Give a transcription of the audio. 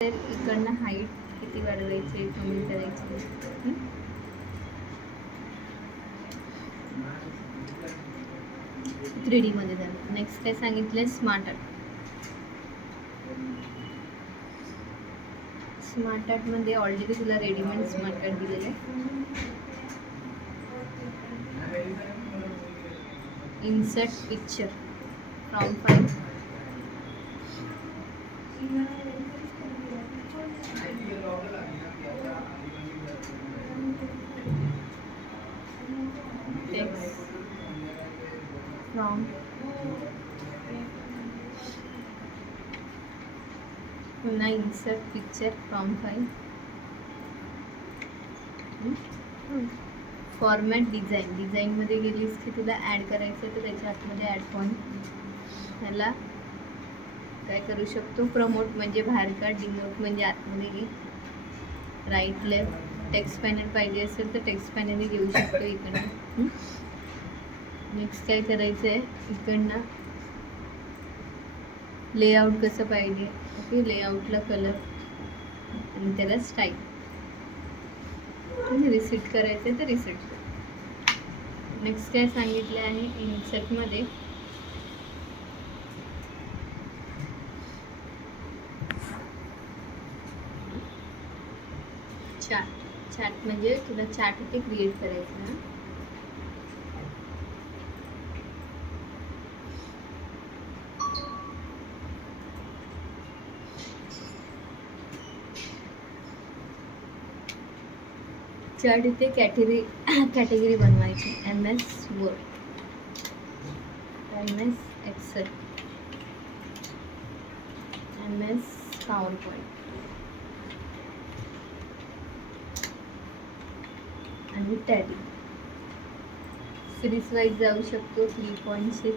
तर इकडनं हाईट किती वाढवायची कमी करायची. 3D मध्ये झालं. नेक्स्ट काय सांगितलं, स्मार्ट आर्ट. स्मार्ट आर्ट मध्ये ऑलरेडी तुला रेडीमेड स्मार्ट आर्ट दिलेलं आहे. Insert picture from file. Text from पुन्हा insert picture from file. Format design. डिझाईनमध्ये गेलीस की तुला ॲड करायचं आहे तर त्याच्या आतमध्ये ॲड पॉईंट. त्याला काय करू शकतो, प्रमोट म्हणजे बाहेर काढ, डिनोट म्हणजे आतमध्ये घे. Right left. टेक्स्ट पॅनल पाहिजे असेल तर टेक्स्ट पॅनलही घेऊ शकतो इकडनं. नेक्स्ट काय करायचं आहे, इकडनं लेआउट कसं पाहिजे. ओके, लेआउटला कलर आणि त्याला स्टाईल. रिसेट करायचं आहे तर रिसेट कर. नेक्स्ट काय सांगितलं आहे, इन्सर्टमध्ये चार्ट. चार्ट म्हणजे तुला चार्ट इथे क्रिएट करायचं आहे. चार्ट इथे कॅटेगरी बनवायची. MS Word, MS Excel, MS PowerPoint आणि टॅली. सिरीज वाईज जाऊ शकतो. 3.6